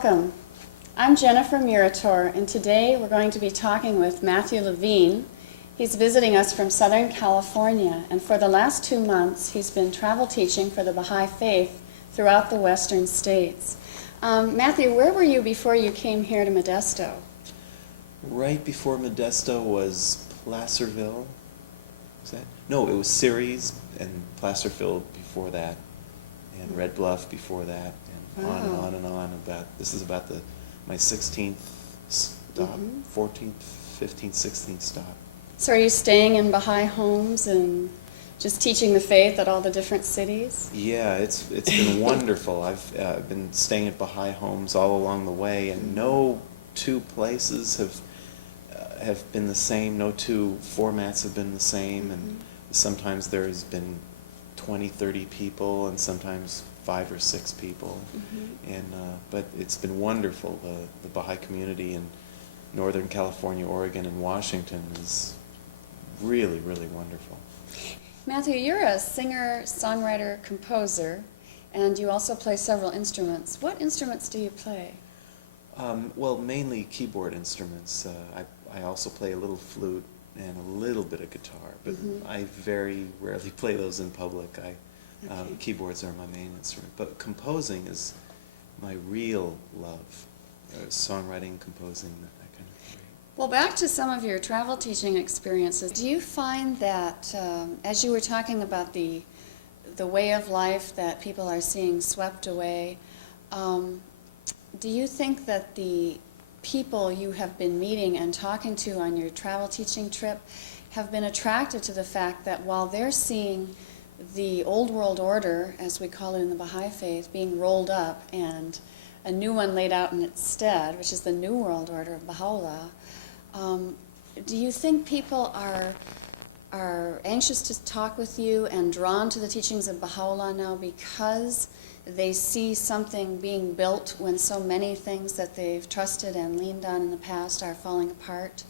Welcome. I'm Jennifer Murator, and today we're going to be talking with Matthew Levine. He's visiting us from Southern California, and for the last 2 months he's been travel teaching for the Baha'i faith throughout the western states. Matthew, where were you before you came here to Modesto? Right before Modesto was Placerville. Was that? No, it was Ceres and Placerville before that, and Red Bluff before that, and on and on and on. This is about my 16th stop, 14th, 15th, 16th stop. So are you staying in Baha'i homes and just teaching the faith at all the different cities? Yeah, it's been wonderful. I've been staying at Baha'i homes all along the way, and no two places have been the same. No two formats have been the same, and sometimes there's been 20, 30 people, and sometimes 5 or 6 people. But it's been wonderful. The Baha'i community in Northern California, Oregon, and Washington is really, really wonderful. Matthew, you're a singer, songwriter, composer, and you also play several instruments. What instruments do you play? Well, mainly keyboard instruments. I also play a little flute and a little bit of guitar, but I very rarely play those in public. Keyboards are my main instrument, but composing is my real love. Songwriting, composing, that kind of thing. Well, back to some of your travel teaching experiences. Do you find that, as you were talking about the way of life that people are seeing swept away, do you think that the people you have been meeting and talking to on your travel teaching trip have been attracted to the fact that while they're seeing the old world order, as we call it in the Baha'i faith, being rolled up and a new one laid out in its stead, which is the New World Order of Baha'u'llah, do you think people are anxious to talk with you and drawn to the teachings of Baha'u'llah now because they see something being built when so many things that they've trusted and leaned on in the past are falling apart?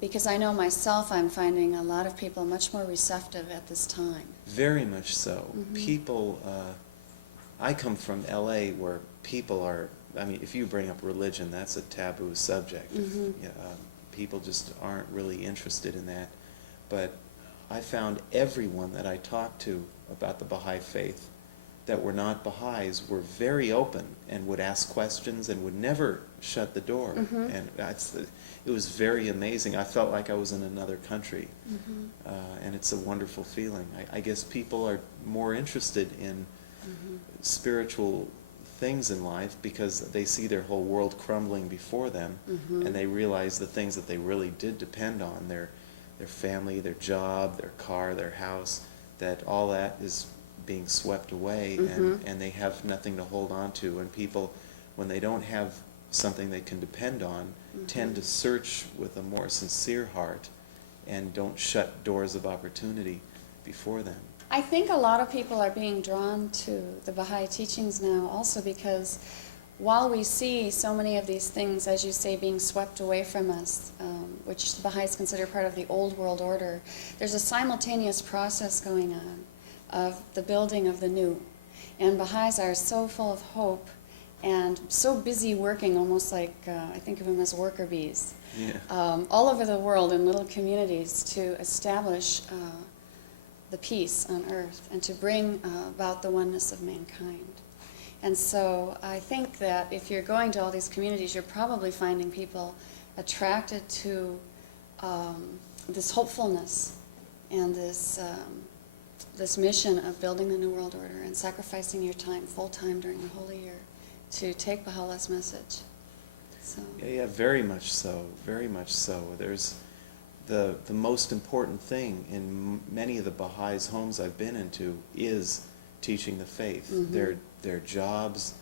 Because I know myself, I'm finding a lot of people much more receptive at this time. Very much so. People, I come from LA where people are, I mean, if you bring up religion, that's a taboo subject. People just aren't really interested in that. But I found everyone that I talked to about the Baha'i faith that were not Baha'is were very open and would ask questions and would never shut the door. And it was very amazing. I felt like I was in another country. And it's a wonderful feeling. I guess people are more interested in spiritual things in life because they see their whole world crumbling before them, and they realize the things that they really did depend on, their family, their job, their car, their house, that all that is being swept away, and they have nothing to hold on to. And people, when they don't have something they can depend on, tend to search with a more sincere heart and don't shut doors of opportunity before them. I think a lot of people are being drawn to the Baha'i teachings now also because while we see so many of these things, as you say, being swept away from us, which the Baha'is consider part of the old world order, there's a simultaneous process going on of the building of the new. And Baha'is are so full of hope and so busy working, almost like, I think of them as worker bees, all over the world in little communities to establish the peace on earth and to bring about the oneness of mankind. And so I think that if you're going to all these communities, you're probably finding people attracted to this hopefulness and this mission of building the New World Order and sacrificing your time, full time during the holy year, to take Baha'u'llah's message. So. Yeah, very much so, very much so. There's the most important thing in many of the Baha'is' homes I've been into is teaching the faith. Their jobs,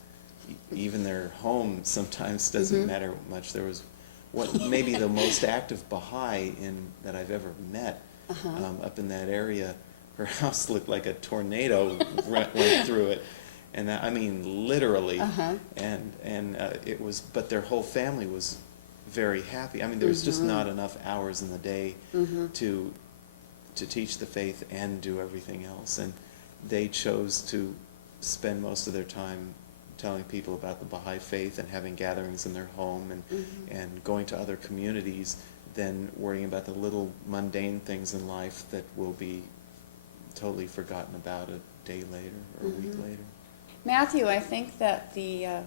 even their home sometimes doesn't matter much. There was maybe the most active Baha'i that I've ever met up in that area. Her house looked like a tornado went through it, and I mean literally. And it was, but their whole family was very happy. I mean, there's just not enough hours in the day to teach the faith and do everything else, and they chose to spend most of their time telling people about the Baha'i faith and having gatherings in their home and going to other communities than worrying about the little mundane things in life that will be totally forgotten about a day later or a week later. Matthew, I think that the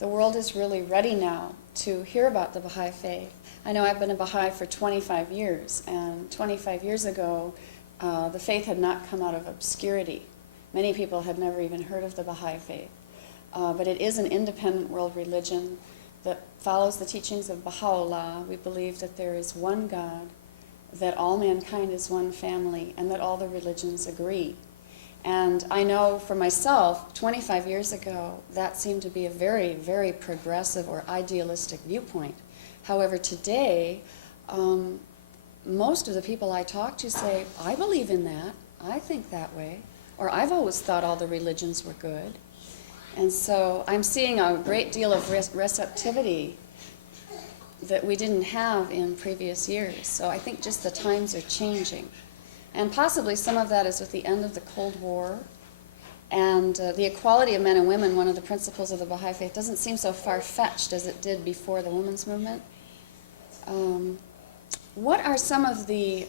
world is really ready now to hear about the Baha'i faith. I know I've been a Baha'i for 25 years, and 25 years ago, the faith had not come out of obscurity. Many people had never even heard of the Baha'i faith. But it is an independent world religion that follows the teachings of Baha'u'llah. We believe that there is one God, that all mankind is one family, and that all the religions agree. And I know for myself, 25 years ago, that seemed to be a very, very progressive or idealistic viewpoint. However, today, most of the people I talk to say, I believe in that, I think that way, or I've always thought all the religions were good. And so I'm seeing a great deal of receptivity that we didn't have in previous years. So I think just the times are changing. And possibly some of that is with the end of the Cold War. And the equality of men and women, one of the principles of the Baha'i faith, doesn't seem so far-fetched as it did before the women's movement. What are some of the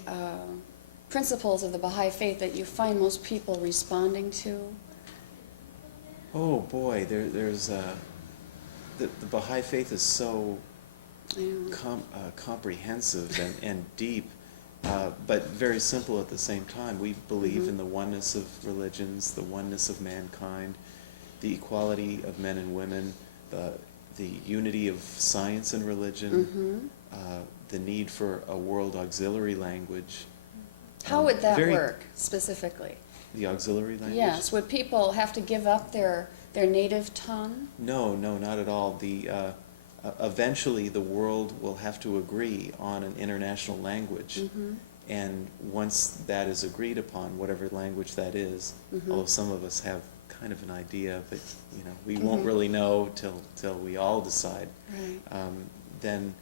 principles of the Baha'i faith that you find most people responding to? Oh boy, there's the Baha'i faith is so comprehensive and deep, but very simple at the same time. We believe in the oneness of religions, the oneness of mankind, the equality of men and women, the unity of science and religion, the need for a world auxiliary language. How would that work specifically? The auxiliary language? Yes. Would people have to give up their native tongue? No, not at all. Eventually the world will have to agree on an international language. And once that is agreed upon, whatever language that is, although some of us have kind of an idea, but we won't really know till we all decide. Right. Then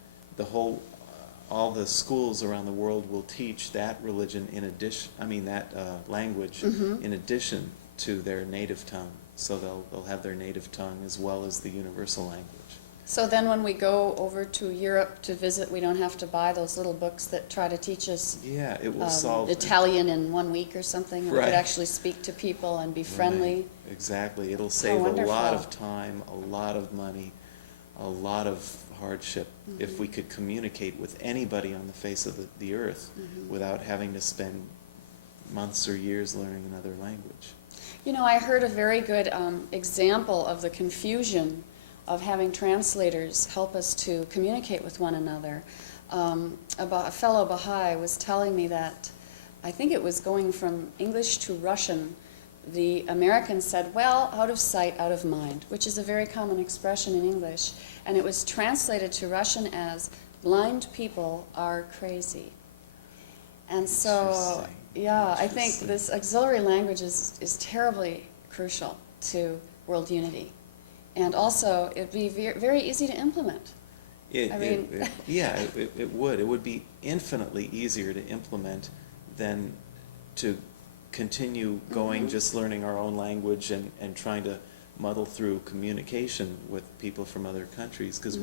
all the schools around the world will teach that religion in addition, that language in addition to their native tongue. So they'll have their native tongue as well as the universal language. So then when we go over to Europe to visit, we don't have to buy those little books that try to teach us It will solve Italian in 1 week or something. We could actually speak to people and be friendly. Right. Exactly. It'll save a lot of time, a lot of money, a lot of hardship if we could communicate with anybody on the face of the earth without having to spend months or years learning another language. I heard a very good example of the confusion of having translators help us to communicate with one another. A fellow Baha'i was telling me that, I think it was going from English to Russian, the Americans said, well, out of sight, out of mind, which is a very common expression in English. And it was translated to Russian as, blind people are crazy. And so, I think this auxiliary language is terribly crucial to world unity. And also, it'd be very easy to implement. It would. It would be infinitely easier to implement than to continue going just learning our own language and trying to muddle through communication with people from other countries. Because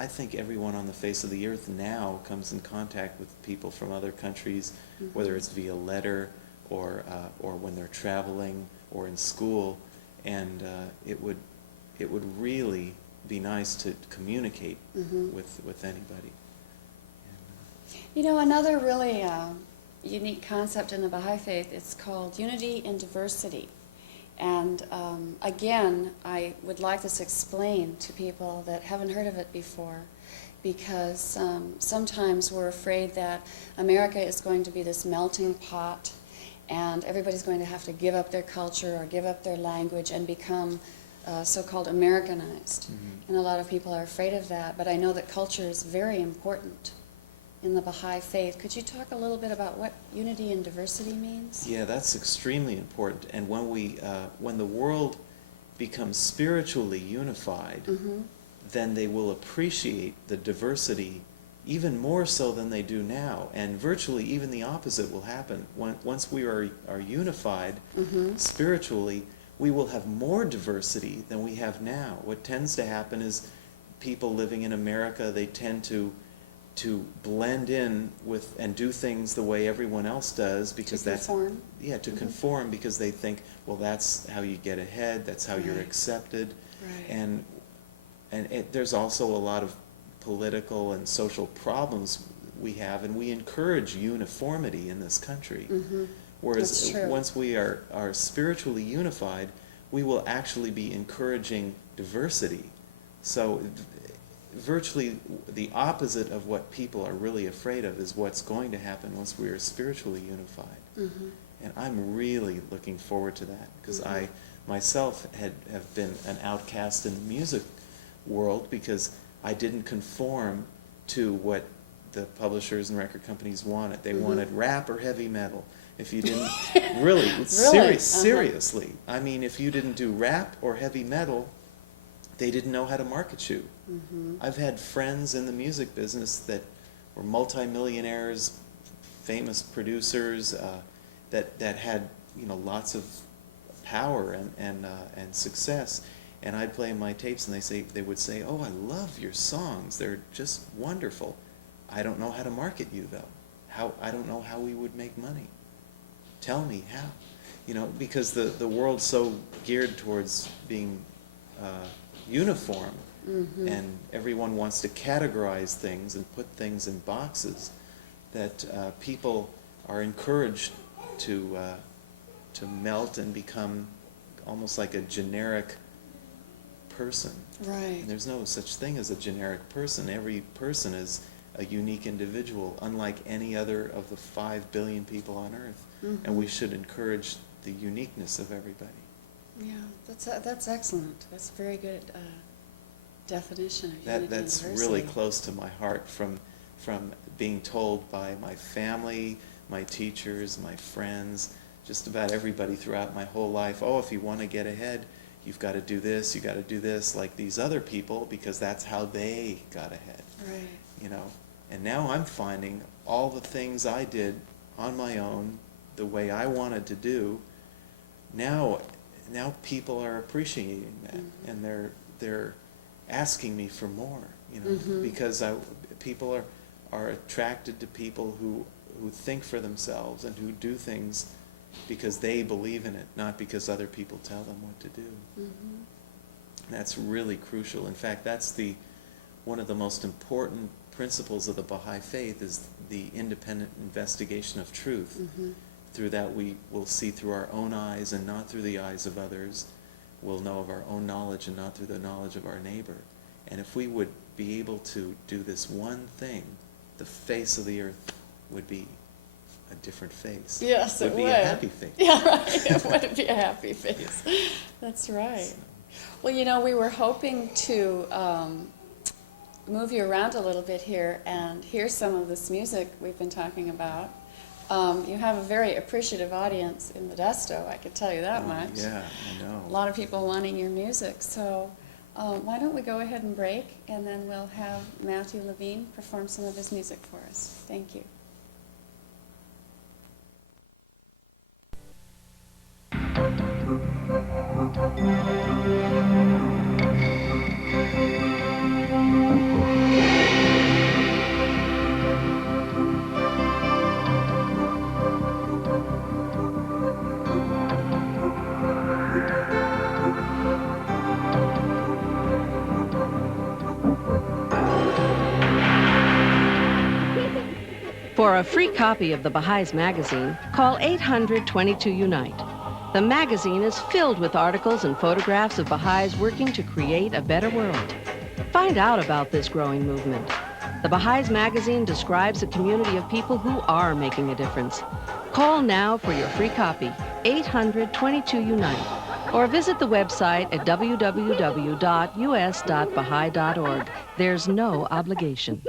I think everyone on the face of the earth now comes in contact with people from other countries, whether it's via letter or when they're traveling or in school. And it would really be nice to communicate with anybody. Another really unique concept in the Baha'i faith, it's called unity in diversity. And again, I would like this explained to people that haven't heard of it before, because sometimes we're afraid that America is going to be this melting pot and everybody's going to have to give up their culture or give up their language and become so-called Americanized. And a lot of people are afraid of that, but I know that culture is very important in the Baha'i faith. Could you talk a little bit about what unity and diversity means? Yeah, that's extremely important. And when the world becomes spiritually unified, then they will appreciate the diversity even more so than they do now. And virtually even the opposite will happen. Once we are unified spiritually, we will have more diversity than we have now. What tends to happen is people living in America, they tend to blend in with and do things the way everyone else does because to conform. to conform because they think, well, that's how you get ahead, that's how you're accepted. Right. And there's also a lot of political and social problems we have, and we encourage uniformity in this country. Whereas once we are spiritually unified, we will actually be encouraging diversity. So virtually the opposite of what people are really afraid of is what's going to happen once we are spiritually unified. And I'm really looking forward to that, because I myself have been an outcast in the music world because I didn't conform to what the publishers and record companies wanted. They wanted rap or heavy metal. If you didn't, really, seriously, I mean, if you didn't do rap or heavy metal, they didn't know how to market you. I've had friends in the music business that were multimillionaires, famous producers, that had, you know, lots of power and success, and I'd play my tapes, and they would say, "Oh, I love your songs. They're just wonderful. I don't know how to market you though. I don't know how we would make money. Tell me how." You know, because the world's so geared towards being uniform, and everyone wants to categorize things and put things in boxes, that people are encouraged to melt and become almost like a generic person. Right. And there's no such thing as a generic person. Every person is a unique individual, unlike any other of the 5 billion people on Earth. And we should encourage the uniqueness of everybody. Yeah, that's excellent. That's a very good definition of unity That's and really diversity. close to my heart, from being told by my family, my teachers, my friends, just about everybody throughout my whole life, oh, if you want to get ahead, you've got to do this, you got to do this like these other people, because that's how they got ahead. Right. You know, and now I'm finding all the things I did on my own, the way I wanted to do, now people are appreciating that, and they're asking me for more, you know, because people are attracted to people who think for themselves and who do things because they believe in it, not because other people tell them what to do. And that's really crucial. In fact, that's one of the most important principles of the Baha'i faith, is the independent investigation of truth. Through that we will see through our own eyes and not through the eyes of others. We'll know of our own knowledge and not through the knowledge of our neighbor. And if we would be able to do this one thing, the face of the earth would be a different face. Yes, it would. Would be a happy face. Yeah, right. It would be a happy face. That's right. Well, you know, we were hoping to move you around a little bit here and hear some of this music we've been talking about. You have a very appreciative audience in Modesto, I could tell you that much. Yeah, I know. A lot of people wanting your music. So why don't we go ahead and break, and then we'll have Matthew Levine perform some of his music for us. Thank you. For a free copy of the Bahai's magazine, call 800-22-UNITE. The magazine is filled with articles and photographs of Baha'is working to create a better world. Find out about this growing movement. The Bahai's magazine describes a community of people who are making a difference. Call now for your free copy, 800-22-UNITE, or visit the website at www.us.bahai.org. There's no obligation.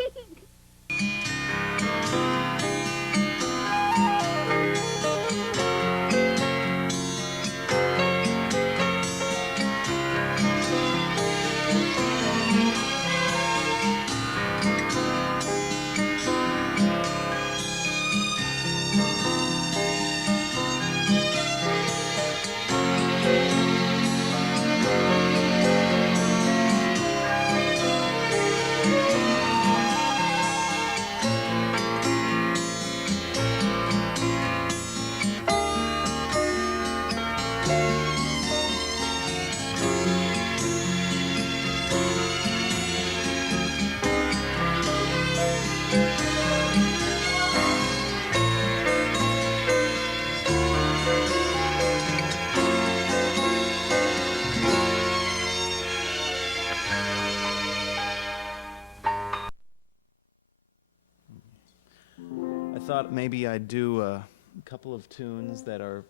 thought maybe I'd do a couple of tunes that are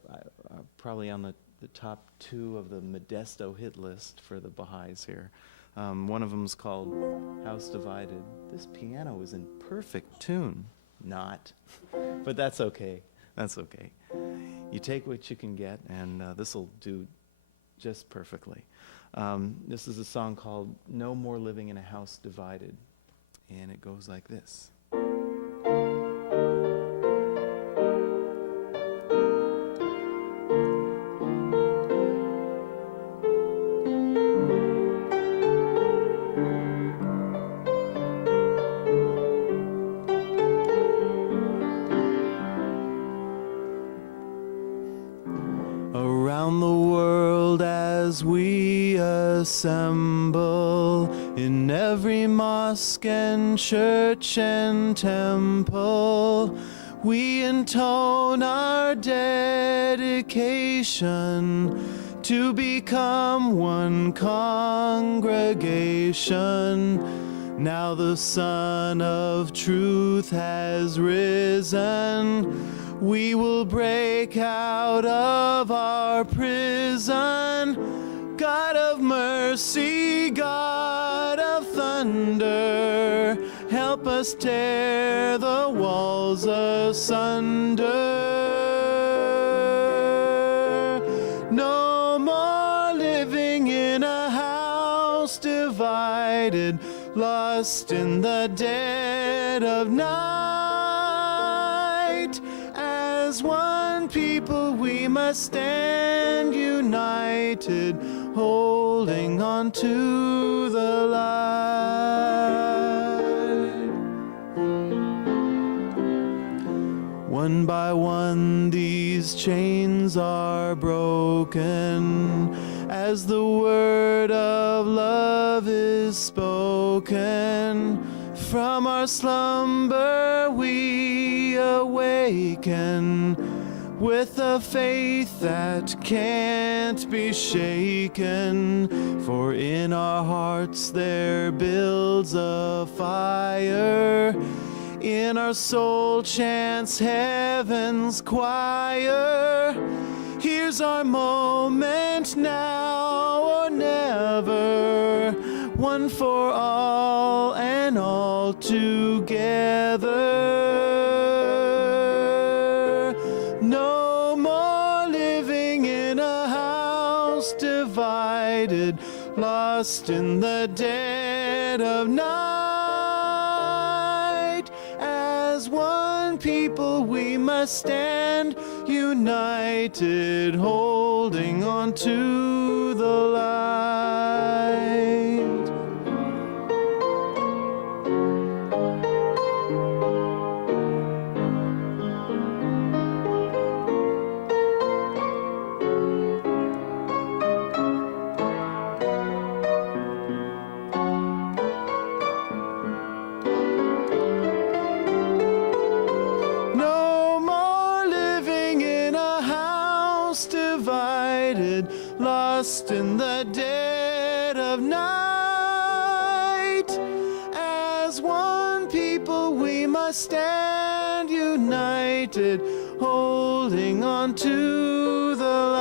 probably on the top 2 of the Modesto hit list for the Baha'is here. One of them is called House Divided. This piano is in perfect tune. Not. But that's okay. That's okay. You take what you can get, and this will do just perfectly. This is a song called No More Living in a House Divided, and it goes like this. Around the world as we assemble, in every mosque and church and temple, we intone our dedication to become one congregation. Now the Son of Truth has risen. We will break out of our prison. God of mercy, God of thunder, help us tear the walls asunder. No more living in a house divided, lost in the dead of night. As one people we must stand united, holding on to the light. One by one these chains are broken, as the word of love is spoken. From our slumber we awaken, with a faith that can't be shaken. For in our hearts there builds a fire, in our soul chants heaven's choir. Here's our moment, now or never, one for all and all together. No more living in a house divided, lost in the dead of night. As one people we must stand united, holding on to the light. No more living in a house divided, lost in the dead of night. As one people we must stand united, holding on to the light.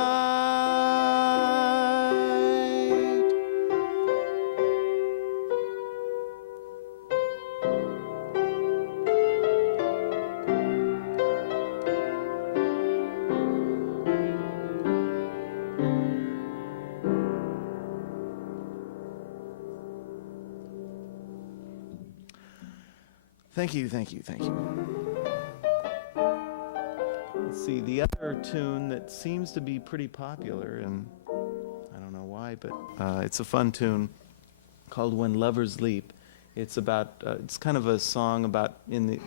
Thank you, thank you, thank you. Let's see, the other tune that seems to be pretty popular, and I don't know why, but it's a fun tune called When Lovers Leap. It's about, it's kind of a song about in the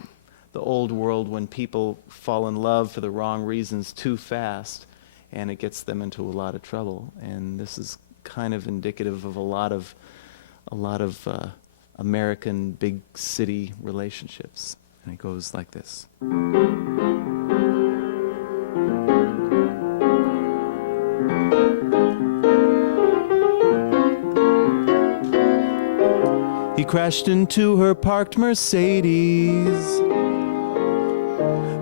old world when people fall in love for the wrong reasons too fast, and it gets them into a lot of trouble. And this is kind of indicative of a lot of American big city relationships. And it goes like this. He crashed into her parked Mercedes.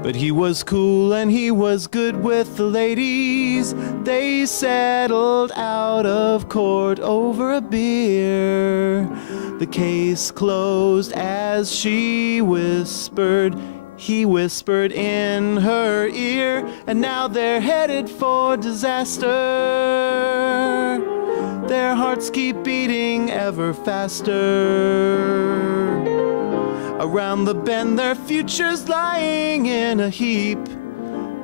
But he was cool and he was good with the ladies. They settled out of court over a beer. The case closed as she whispered. He whispered in her ear, and now they're headed for disaster. Their hearts keep beating ever faster. Around the bend, their future's lying in a heap.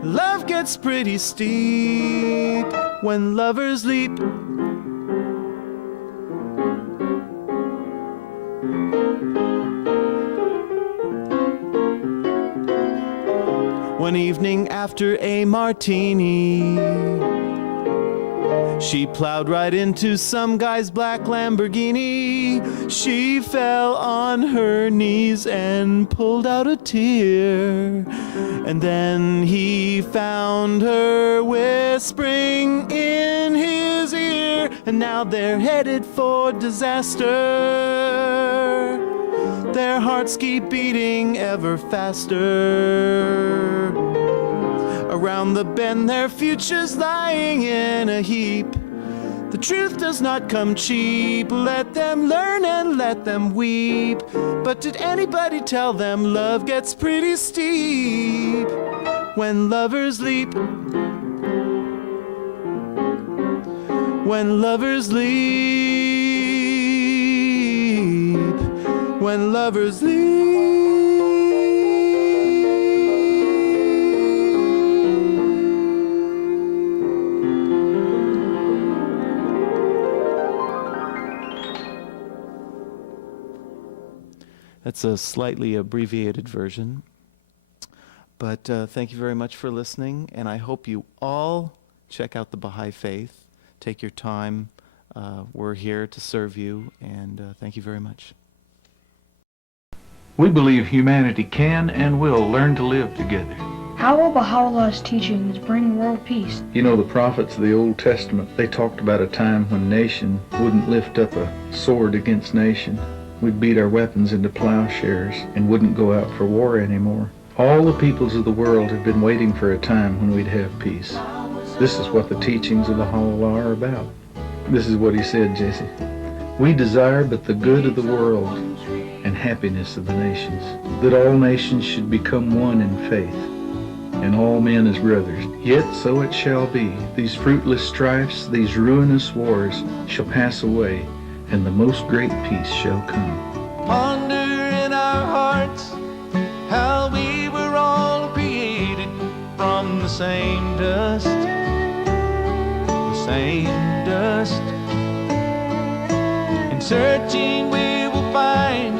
Love gets pretty steep when lovers leap. One evening after a martini, she plowed right into some guy's black Lamborghini. She fell on her knees and pulled out a tear. And then he found her whispering in his ear. And now they're headed for disaster. Their hearts keep beating ever faster. Around the bend, their future's lying in a heap. The truth does not come cheap. Let them learn and let them weep. But did anybody tell them love gets pretty steep when lovers leap? When lovers leap. When lovers leap. That's a slightly abbreviated version. But thank you very much for listening, and I hope you all check out the Baha'i Faith. Take your time. We're here to serve you, and thank you very much. We believe humanity can and will learn to live together. How will Baha'u'llah's teachings bring world peace? You know, the prophets of the Old Testament, they talked about a time when nation wouldn't lift up a sword against nation. We'd beat our weapons into plowshares and wouldn't go out for war anymore. All the peoples of the world have been waiting for a time when we'd have peace. This is what the teachings of Baha'u'llah are about. This is what he said, Jesse. We desire but the good of the world and happiness of the nations, that all nations should become one in faith, and all men as brothers. Yet so it shall be. These fruitless strifes, these ruinous wars shall pass away, and the most great peace shall come. Ponder in our hearts how we were all created from the same dust, the same dust. In searching we will find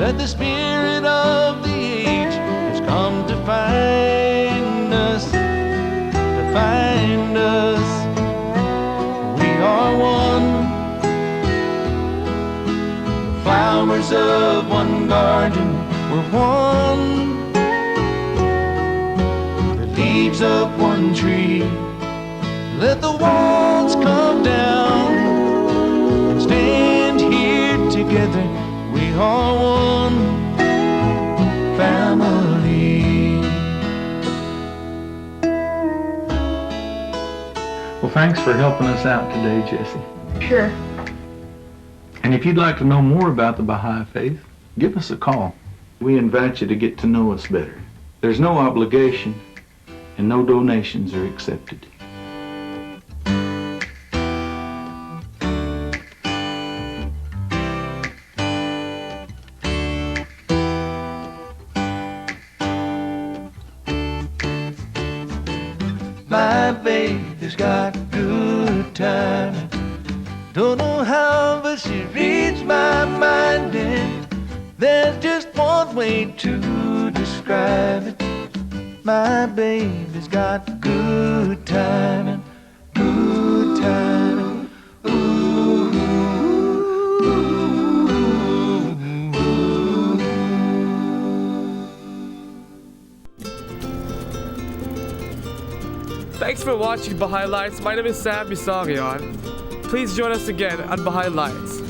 that the spirit of the age has come to find us, to find us. We are one. Flowers of one garden were one. The leaves of one tree. Let the walls come down and stand here together. We are one family. Well, thanks for helping us out today, Jesse. Sure. And if you'd like to know more about the Baha'i Faith, give us a call. We invite you to get to know us better. There's no obligation, and no donations are accepted. My baby's got good timing. Don't know how, but she reads my mind, and there's just one way to describe it. My baby's got good timing, good timing. Ooh, ooh, ooh, ooh. Thanks for watching Baha'i Lights. My name is Sam Bisarion. Please join us again on Baha'i Lights.